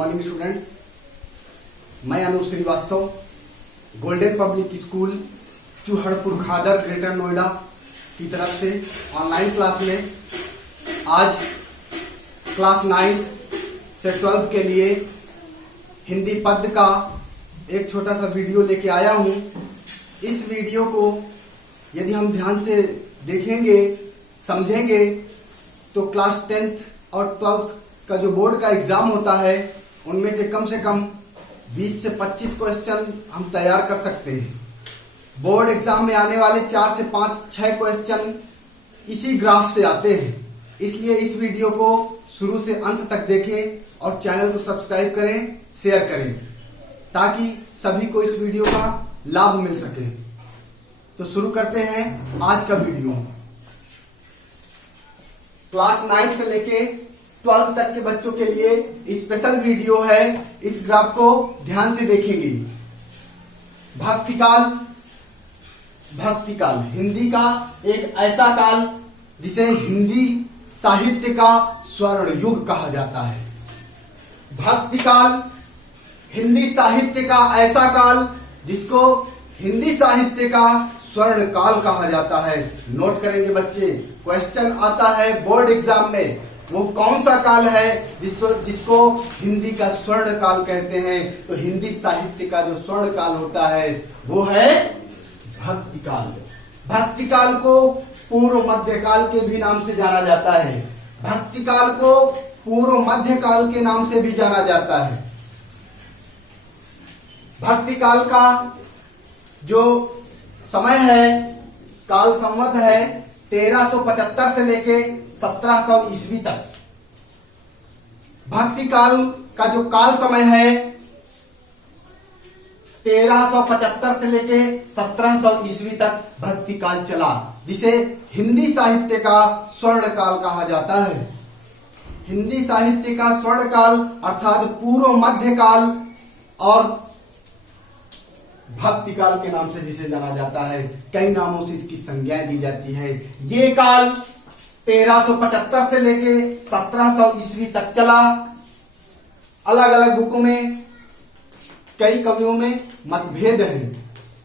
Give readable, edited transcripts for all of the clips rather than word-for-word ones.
Morning students, मैं Anoop Srivastava golden public school Chuharpur Khadar greater Noida की तरफ से ऑनलाइन क्लास में आज क्लास 9 से 12 के लिए हिंदी पद्य का एक छोटा सा वीडियो लेके आया हूं। इस वीडियो को यदि हम ध्यान से देखेंगे, समझेंगे तो क्लास 10th और 12th का जो बोर्ड का एग्जाम होता है उनमें से कम 20 से 25 क्वेश्चन हम तैयार कर सकते हैं। बोर्ड एग्जाम में आने वाले 4 से 5-6 क्वेश्चन इसी ग्राफ से आते हैं। इसलिए इस वीडियो को शुरू से अंत तक देखें और चैनल को सब्सक्राइब करें, शेयर करें ताकि सभी को इस वीडियो का लाभ मिल सके। तो शुरू करते हैं आज का वीडियो। क्लास 9 से लेके 12 तक के बच्चों के लिए स्पेशल वीडियो है। इस ग्राफ को ध्यान से देखेंगे। भक्ति काल हिंदी का एक ऐसा काल जिसे हिंदी साहित्य का स्वर्ण युग कहा जाता है। भक्ति काल हिंदी साहित्य का ऐसा काल जिसको हिंदी साहित्य का स्वर्ण काल कहा जाता है। नोट करेंगे बच्चे, क्वेश्चन आता है बोर्ड एग्जाम में, वो कौन सा काल है जिसको हिंदी का स्वर्ण काल कहते हैं। तो हिंदी साहित्य का जो स्वर्ण काल होता है वो है भक्ति काल। भक्ति काल को पूर्व मध्य काल के भी नाम से जाना जाता है। भक्ति काल को पूर्व मध्य काल के नाम से भी जाना जाता है। भक्ति काल का जो समय है, काल संवत है 1375 से लेके 1700 ईस्वी तक। भक्ति काल का जो काल समय है 1375 से लेके 1700 ईस्वी तक भक्ति काल चला, जिसे हिंदी साहित्य का स्वर्ण काल कहा जाता है। हिंदी साहित्य का स्वर्ण काल अर्थात पूर्व मध्य काल और भक्ति काल के नाम से जिसे जाना जाता है। कई नामों से इसकी संज्ञाएं दी जाती है। ये काल 1375 से लेके 1700 ईस्वी तक चला। अलग अलग बुकों में कई कवियों में मतभेद है।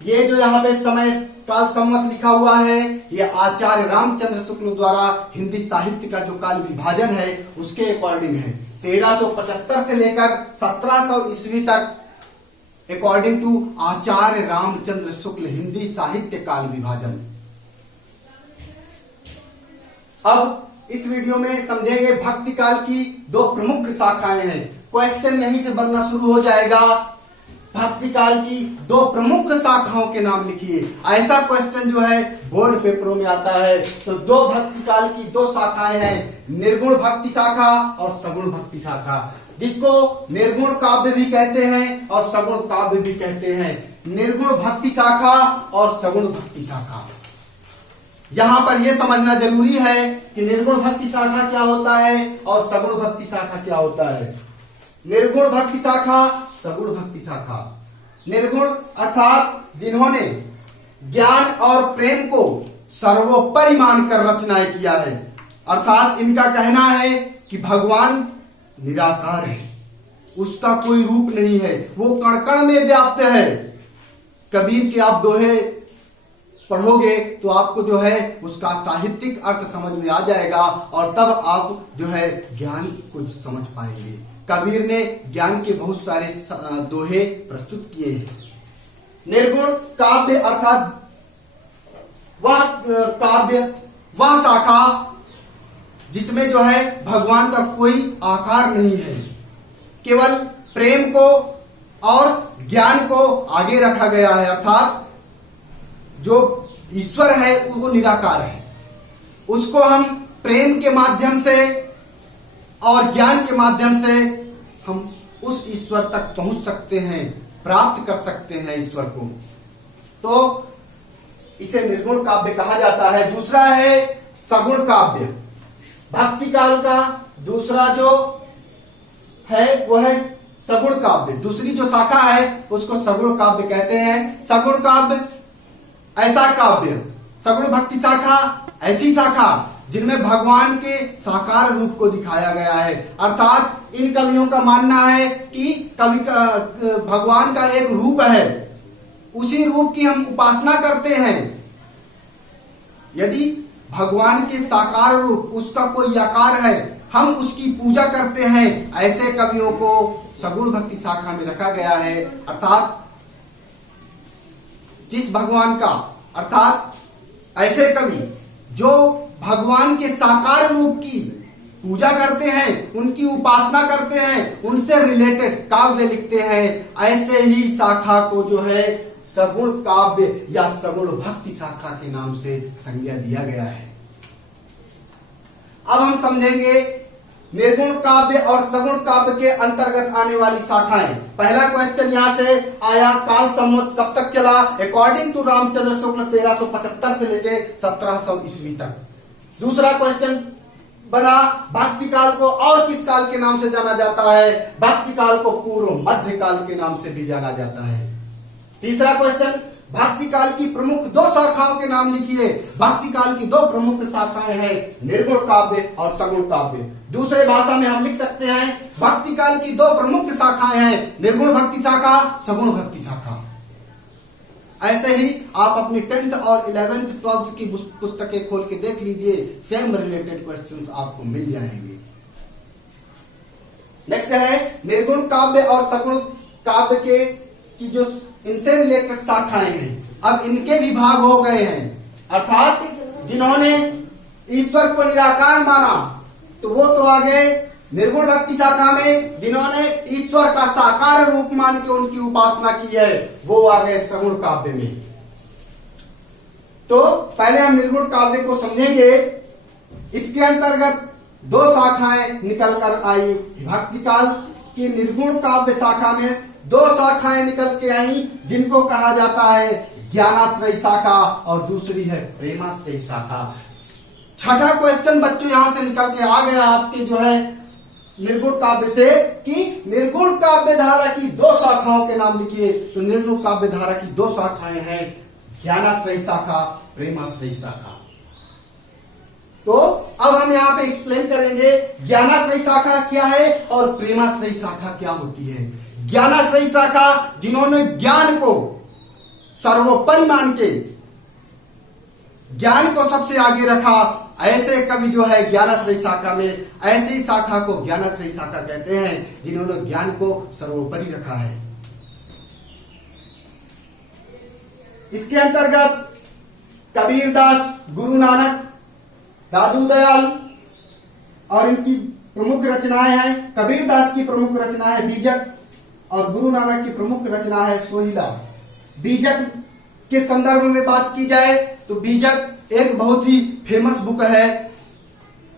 ये जो यहाँ पे समय काल संवत लिखा हुआ है, ये आचार्य रामचंद्र शुक्ल द्वारा हिंदी साहित्य का जो काल विभाजन है उसके अकॉर्डिंग है। 1375 से लेकर 1700 ईस्वी तक अकॉर्डिंग टू आचार्य रामचंद्र शुक्ल हिंदी साहित्य काल विभाजन। अब इस वीडियो में समझेंगे भक्ति काल की दो प्रमुख शाखाएं हैं। क्वेश्चन यहीं से बनना शुरू हो जाएगा। भक्ति काल की दो प्रमुख शाखाओं के नाम लिखिए। ऐसा क्वेश्चन जो है बोर्ड पेपरों में आता है। तो दो भक्ति काल की दो शाखाएं हैं, निर्गुण भक्ति शाखा और सगुण भक्ति शाखा, जिसको निर्गुण काव्य भी कहते हैं और सगुण काव्य भी कहते हैं। निर्गुण भक्ति शाखा और सगुण भक्ति शाखा। यहां पर यह समझना जरूरी है कि निर्गुण भक्ति शाखा क्या होता है और सगुण भक्ति शाखा क्या होता है। निर्गुण भक्ति शाखा, सगुण भक्ति शाखा। निर्गुण अर्थात जिन्होंने ज्ञान और प्रेम को सर्वोपरि मानकर रचनाएं किया है। अर्थात इनका कहना है कि भगवान निराकार है, उसका कोई रूप नहीं है, वो कण कण में व्याप्त है। कबीर के आप दोहे पढ़ोगे तो आपको जो है उसका साहित्यिक अर्थ समझ में आ जाएगा और तब आप जो है ज्ञान को समझ पाएंगे। कबीर ने ज्ञान के बहुत सारे दोहे प्रस्तुत किए हैं। निर्गुण काव्य अर्थात वह काव्य, वह शाखा जिसमें जो है भगवान का कोई आकार नहीं है, केवल प्रेम को और ज्ञान को आगे रखा गया है। अर्थात जो ईश्वर है वो निराकार है, उसको हम प्रेम के माध्यम से और ज्ञान के माध्यम से हम उस ईश्वर तक पहुंच सकते हैं, प्राप्त कर सकते हैं ईश्वर को। तो इसे निर्गुण काव्य कहा जाता है। दूसरा है सगुण काव्य। भक्ति काल का दूसरा जो है वो है सगुण काव्य। दूसरी जो शाखा है उसको सगुण काव्य कहते हैं। सगुण काव्य ऐसा काव्य, सगुण भक्ति शाखा ऐसी शाखा जिनमें भगवान के साकार रूप को दिखाया गया है। अर्थात इन कवियों का मानना है कि कवि का भगवान का एक रूप है, उसी रूप की हम उपासना करते हैं। यदि भगवान के साकार रूप, उसका कोई आकार है, हम उसकी पूजा करते हैं, ऐसे कवियों को सगुण भक्ति शाखा में रखा गया है। अर्थात जिस भगवान का, अर्थात ऐसे कवि जो भगवान के साकार रूप की पूजा करते हैं, उनकी उपासना करते हैं, उनसे रिलेटेड काव्य लिखते हैं, ऐसे ही शाखा को जो है सगुण काव्य या सगुण भक्ति शाखा के नाम से संज्ञा दिया गया है। अब हम समझेंगे निर्गुण काव्य और सगुण काव्य के अंतर्गत आने वाली शाखाएं। पहला क्वेश्चन यहां से आया, काल संवत कब तक चला? अकॉर्डिंग टू रामचंद्र शुक्ल 1375 से लेके 1700 ईस्वी तक। दूसरा क्वेश्चन बना, भक्ति काल को और किस काल के नाम से जाना जाता है? भक्ति काल को पूर्व मध्य काल के नाम से भी जाना जाता है। तीसरा क्वेश्चन, भक्ति काल की प्रमुख दो शाखाओं के नाम लिखिए। भक्ति काल की दो प्रमुख शाखाएं हैं, निर्गुण काव्य और सगुण काव्य। दूसरे भाषा में हम लिख सकते हैं, भक्ति काल की दो प्रमुख शाखाएं हैं, निर्गुण भक्ति शाखा, सगुण भक्ति शाखा। ऐसे ही आप अपनी 10th और 11th 12th की पुस्तकें खोल के देख लीजिए, सेम रिलेटेड क्वेश्चंस आपको मिल जाएंगे। नेक्स्ट है निर्गुण काव्य और सगुण काव्य के की जो इनसे रिलेटेड शाखाएं हैं, अब इनके भी भाग हो गए हैं। अर्थात जिन्होंने ईश्वर को निराकार माना तो वो तो आ गए निर्गुण भक्ति शाखा में, जिन्होंने ईश्वर का साकार रूप मान के उनकी उपासना की है वो आ गए सगुण काव्य में। तो पहले हम निर्गुण काव्य को समझेंगे। इसके अंतर्गत दो शाखाएं निकल कर आई। भक्ति काल की निर्गुण काव्य शाखा में दो शाखाएं निकल के आई, जिनको कहा जाता है ज्ञानाश्रय शाखा और दूसरी है प्रेमाश्रय शाखा। छठा क्वेश्चन बच्चों यहां से निकल के आ गया आपके जो है निर्गुण काव्य से कि निर्गुण काव्य धारा की दो शाखाओं के नाम लिखिए। तो निर्गुण काव्य धारा की दो शाखाएं हैं, ज्ञानाश्रय शाखा, प्रेमाश्रय शाखा। तो अब हम यहाँ पे एक्सप्लेन करेंगे ज्ञानाश्रय शाखा क्या है और प्रेमाश्रय शाखा क्या होती है। ज्ञानाश्रय शाखा जिन्होंने ज्ञान को सर्वोपरि मान के ज्ञान को सबसे आगे रखा, ऐसे कवि जो है ज्ञानाश्रय शाखा में, ऐसी शाखा को ज्ञानाश्रय शाखा कहते हैं जिन्होंने ज्ञान को सर्वोपरि रखा है। इसके अंतर्गत कबीरदास, गुरु नानक, दादू दयाल और इनकी प्रमुख रचनाएं हैं। कबीरदास की प्रमुख रचना है बीजक और गुरु नानक की प्रमुख रचना है सोहिला। बीजक के संदर्भ में बात की जाए तो बीजक एक बहुत ही फेमस बुक है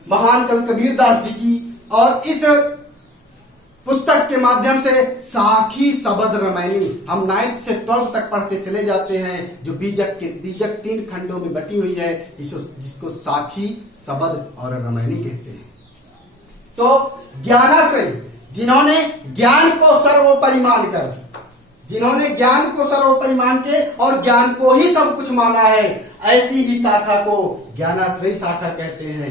महान कवि कबीरदास जी की, और इस पुस्तक के माध्यम से साखी शबद रामायणी हम 9th से 12th तक पढ़ते चले जाते हैं। जो बीजक 3 खंडों में बटी हुई है, जिसको साखी, शबद और रामायणी कहते हैं। तो ज्ञानाश्रय जिन्होंने ज्ञान को सर्वोपरि मानकर, जिन्होंने ज्ञान को सर्वोपरि मान के और ज्ञान को ही सब कुछ माना है, ऐसी ही शाखा को ज्ञानाश्रय शाखा कहते हैं।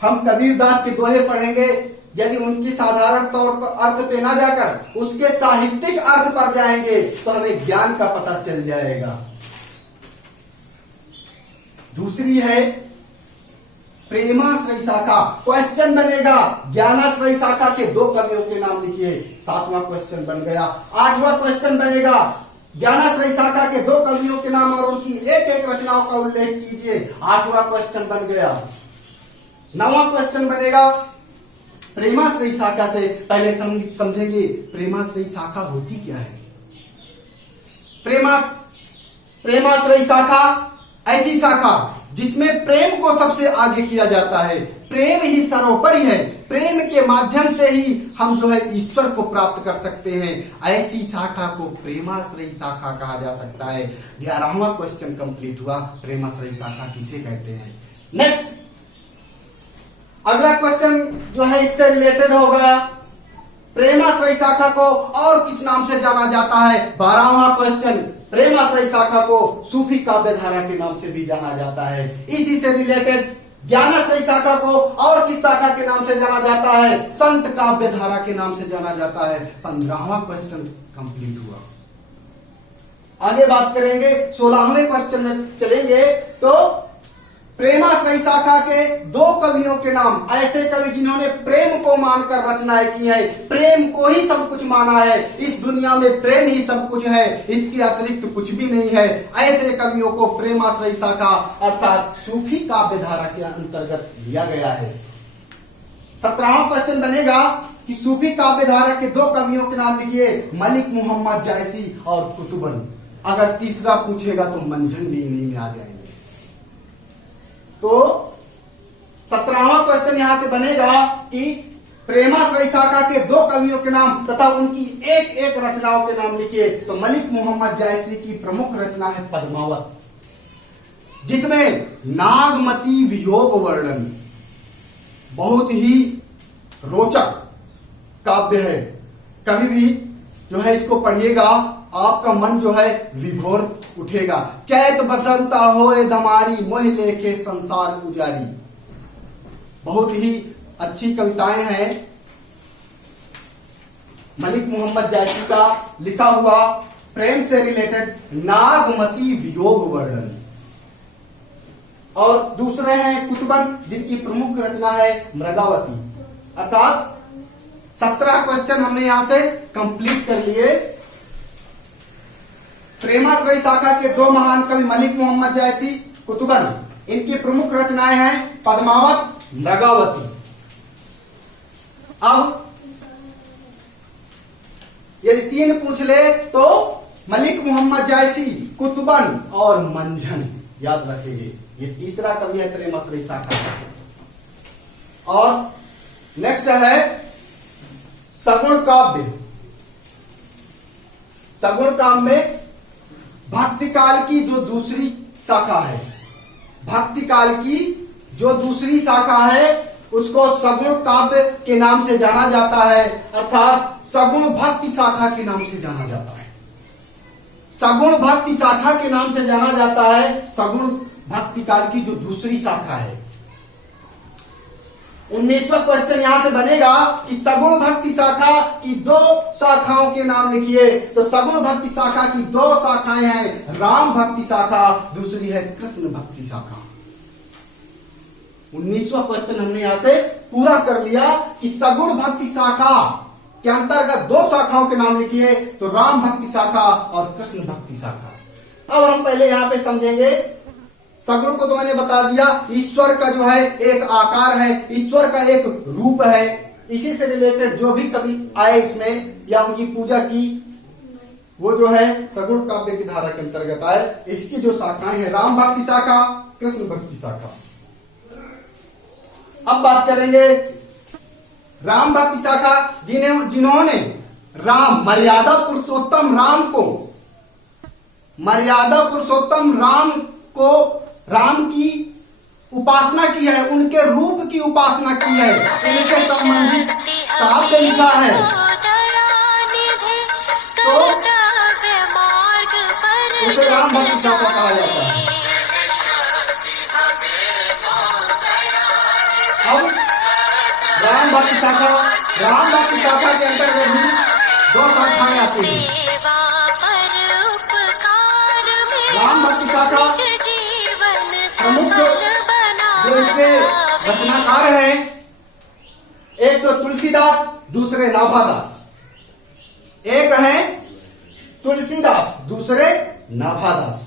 हम कबीरदास के दोहे पढ़ेंगे, यदि उनकी साधारण तौर पर अर्थ पे ना जाकर उसके साहित्यिक अर्थ पर जाएंगे तो हमें ज्ञान का पता चल जाएगा। दूसरी है प्रेमाश्रय शाखा। क्वेश्चन बनेगा ज्ञानाश्रय शाखा के दो कवियों के नाम लिखिए, 7वां क्वेश्चन बन गया। 8वां क्वेश्चन बनेगा ज्ञानाश्रय शाखा के दो कवियों के नाम और उनकी एक एक रचनाओं का उल्लेख कीजिए, 8वां क्वेश्चन बन गया। 9वां क्वेश्चन बनेगा प्रेमाश्रय शाखा से। पहले समझेंगे प्रेमाश्रय शाखा होती क्या है। प्रेमाश्रय शाखा ऐसी शाखा जिसमें प्रेम को सबसे आगे किया जाता है, प्रेम ही सर्वोपरि है, प्रेम के माध्यम से ही हम जो है ईश्वर को प्राप्त कर सकते हैं, ऐसी शाखा को प्रेमाश्रय शाखा कहा जा सकता है। 11वां क्वेश्चन कंप्लीट हुआ, प्रेमाश्रय शाखा किसे कहते हैं। नेक्स्ट अगला क्वेश्चन जो है इससे रिलेटेड होगा, प्रेमाश्रय शाखा को और किस नाम से जाना जाता है। 12वां क्वेश्चन, प्रेमाश्रय शाखा को सूफी काव्य धारा के नाम से भी जाना जाता है। इसी से रिलेटेड ज्ञानाश्रयी शाखा को और किस शाखा के नाम से जाना जाता है? संत काव्य धारा के नाम से जाना जाता है। 15वां क्वेश्चन कंप्लीट हुआ। आगे बात करेंगे 16वें क्वेश्चन में चलेंगे। तो प्रेमाश्रयी शाखा के दो कवियों के नाम, ऐसे कवि जिन्होंने प्रेम को मानकर रचनाएं की है, प्रेम को ही सब कुछ माना है, इस दुनिया में प्रेम ही सब कुछ है, इसके अतिरिक्त कुछ भी नहीं है, ऐसे कवियों को प्रेमाश्रयी शाखा अर्थात सूफी काव्य धारा के अंतर्गत लिया गया है। 17वां क्वेश्चन बनेगा कि सूफी काव्य धारा के दो कवियों के नाम लिखिए, मलिक मोहम्मद जायसी और कुतुबन। अगर तीसरा पूछेगा तो मंझन भी इन्हीं में आ जाएंगे। तो 17वां क्वेश्चन यहां से बनेगा कि प्रेमाश्रयी शाखा के दो कवियों के नाम तथा उनकी एक एक रचनाओं के नाम लिखिए। तो मलिक मोहम्मद जायसी की प्रमुख रचना है पद्मावत, जिसमें नागमती वियोग वर्णन बहुत ही रोचक काव्य है। कभी भी जो है इसको पढ़िएगा आपका मन जो है विभोर उठेगा। चैत बसंता होए धमारी, मोह लेखे संसार उजारी। बहुत ही अच्छी कविताएं हैं मलिक मोहम्मद जायसी का लिखा हुआ प्रेम से रिलेटेड नागमती वियोग वर्णन। और दूसरे हैं कुतुबन, जिनकी प्रमुख रचना है मृगावती। अर्थात 17 क्वेश्चन हमने यहां से कंप्लीट कर लिए। प्रेमाश्रयी शाखा के दो महान कवि मलिक मोहम्मद जायसी, कुतुबन, इनकी प्रमुख रचनाएं हैं पद्मावत, मृगावती। अब यदि 3 पूछ ले तो मलिक मोहम्मद जायसी, कुतुबन और मंझन याद रखेंगे। ये तीसरा कवि है प्रेमाश्रयी शाखा का। और नेक्स्ट है सगुण काव्य। सगुण काव्य में भक्ति काल की जो दूसरी शाखा है, भक्ति काल की जो दूसरी शाखा है उसको सगुण काव्य के नाम से जाना जाता है, अर्थात सगुण भक्ति शाखा के नाम से जाना जाता है। सगुण भक्ति शाखा के नाम से जाना जाता है, सगुण भक्ति काल की जो दूसरी शाखा है। 19वां क्वेश्चन यहां से बनेगा कि सगुण भक्ति शाखा की दो शाखाओं के नाम लिखिए। तो सगुण भक्ति शाखा की दो शाखाएं हैं, राम भक्ति शाखा, दूसरी है कृष्ण भक्ति शाखा। 19वां क्वेश्चन हमने यहां से पूरा कर लिया कि सगुण भक्ति शाखा के अंतर्गत दो शाखाओं के नाम लिखिए। तो राम भक्ति शाखा और कृष्ण भक्ति शाखा। अब हम पहले यहां पे समझेंगे सगुण को तो मैंने बता दिया, ईश्वर का जो है एक आकार है, ईश्वर का एक रूप है। इसी से रिलेटेड जो भी कवि आए इसमें या उनकी पूजा की, वो जो है सगुण काव्य की धारा के अंतर्गत आए। इसकी जो शाखाएं हैं, राम भक्ति शाखा, कृष्ण भक्ति शाखा। अब बात करेंगे राम भक्ति शाखा, जिन्होंने राम, मर्यादा पुरुषोत्तम राम को, मर्यादा पुरुषोत्तम राम को, राम की उपासना की है, उनके रूप की उपासना की है, इनसे संबंधित काव्य लिखा है। तो उसे राम भक्ति शाखा कहा जाता है। अब राम भक्ति शाखा, राम भक्ति शाखा के अंतर्गत भी दो शाखाएं आती हैं। राम भक्ति शाखा प्रमुख जो इसके रचनाकार हैं, एक तो तुलसीदास, दूसरे नाभादास। एक है तुलसीदास, दूसरे नाभादास।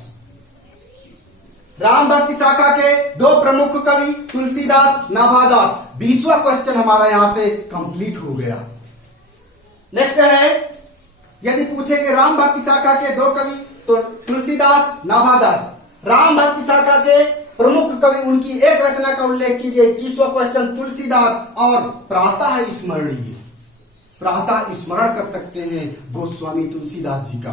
राम भक्ति शाखा के दो प्रमुख कवि तुलसीदास, नाभादास। 20वां क्वेश्चन हमारा यहां से कंप्लीट हो गया। नेक्स्ट है, यदि पूछे कि राम भक्ति शाखा के दो कवि तो तुलसीदास, नाभादास। राम भक्ति शाखा के प्रमुख कवि, उनकी एक रचना का उल्लेख कीजिए। 21वां क्वेश्चन तुलसीदास और प्रातः स्मरणीय, प्रातः स्मरण कर सकते हैं गोस्वामी तुलसीदास जी का।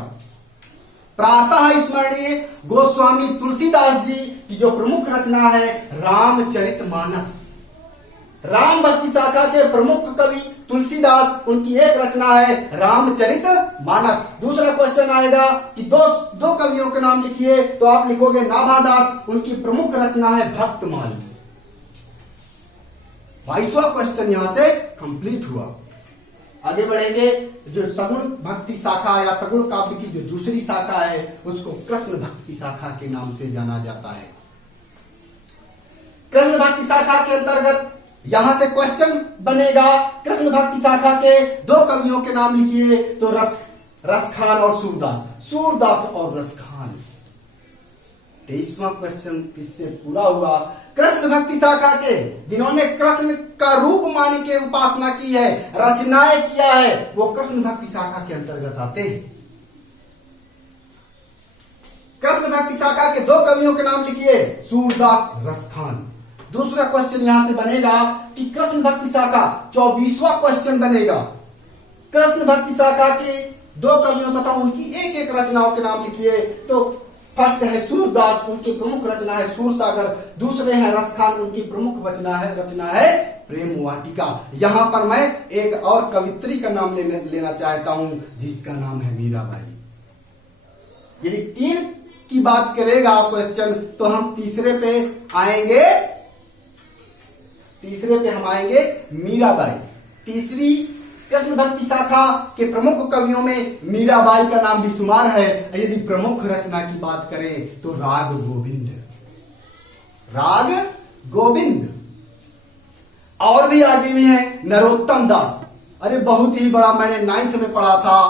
प्रातः स्मरणीय गोस्वामी तुलसीदास जी की जो प्रमुख रचना है रामचरितमानस। राम भक्ति शाखा के प्रमुख कवि तुलसीदास, उनकी एक रचना है रामचरितमानस। दूसरा क्वेश्चन आएगा कि दो कवियों के नाम लिखिए। तो आप लिखोगे नाभादास, उनकी प्रमुख रचना है भक्तमाली। 22वां क्वेश्चन यहां से कंप्लीट हुआ। आगे बढ़ेंगे। जो सगुण भक्ति शाखा या सगुण काव्य की जो दूसरी शाखा है उसको कृष्ण भक्ति शाखा के नाम से जाना जाता है। कृष्ण भक्ति शाखा के अंतर्गत यहां से क्वेश्चन बनेगा। कृष्ण भक्ति शाखा के दो कवियों के नाम लिखिए, तो रसखान और सूरदास और रसखान। 23वां क्वेश्चन इससे पूरा हुआ। कृष्ण भक्ति शाखा के जिन्होंने कृष्ण का रूप मान के उपासना की है, रचनाएं किया है, वो कृष्ण भक्ति शाखा के अंतर्गत आते हैं। कृष्ण भक्ति शाखा के दो कवियों के नाम लिखिए, सूरदास, रसखान। दूसरा क्वेश्चन यहां से बनेगा कि कृष्ण भक्ति शाखा 24वां क्वेश्चन बनेगा। कृष्ण भक्ति शाखा के दो कवियों तथा उनकी एक एक रचनाओं के नाम लिखिए। तो फर्स्ट है सूरदास, उनकी प्रमुख रचना है सूरसागर। दूसरे हैं रसखान, उनकी प्रमुख रचना है प्रेम वाटिका। यहां पर मैं एक और कवित्री का नाम लेना चाहता हूं जिसका नाम है मीराबाई। यदि 3 की बात करेगा क्वेश्चन तो हम तीसरे पे आएंगे मीराबाई। तीसरी कृष्ण भक्ति शाखा के प्रमुख कवियों में मीराबाई का नाम भी शुमार है। यदि प्रमुख रचना की बात करें तो राग गोविंद। और भी आगे में है नरोत्तम दास। अरे बहुत ही बड़ा, मैंने 9th में पढ़ा था,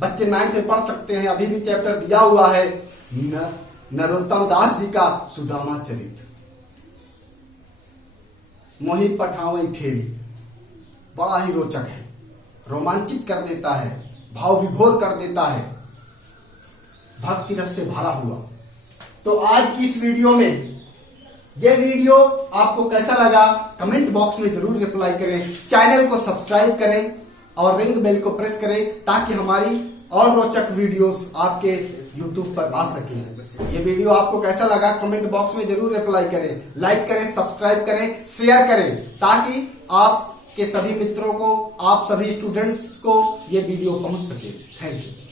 बच्चे 9th में पढ़ सकते हैं, अभी भी चैप्टर दिया हुआ है नरोत्तम दास जी का सुदामा चरित्र। मोहि पठावई ठेली बड़ा ही रोचक है, रोमांचित कर देता है, भाव विभोर कर देता है, भक्ति रस से भरा हुआ। तो आज की इस वीडियो में, यह वीडियो आपको कैसा लगा कमेंट बॉक्स में जरूर रिप्लाई करें। चैनल को सब्सक्राइब करें और रिंग बेल को प्रेस करें ताकि हमारी और रोचक वीडियोस आपके यूट्यूब पर आ सके। ये वीडियो आपको कैसा लगा कमेंट बॉक्स में जरूर रिप्लाई करें, लाइक करें, सब्सक्राइब करें, शेयर करें ताकि आप के सभी मित्रों को, आप सभी स्टूडेंट्स को ये वीडियो पहुंच सके। Thank you.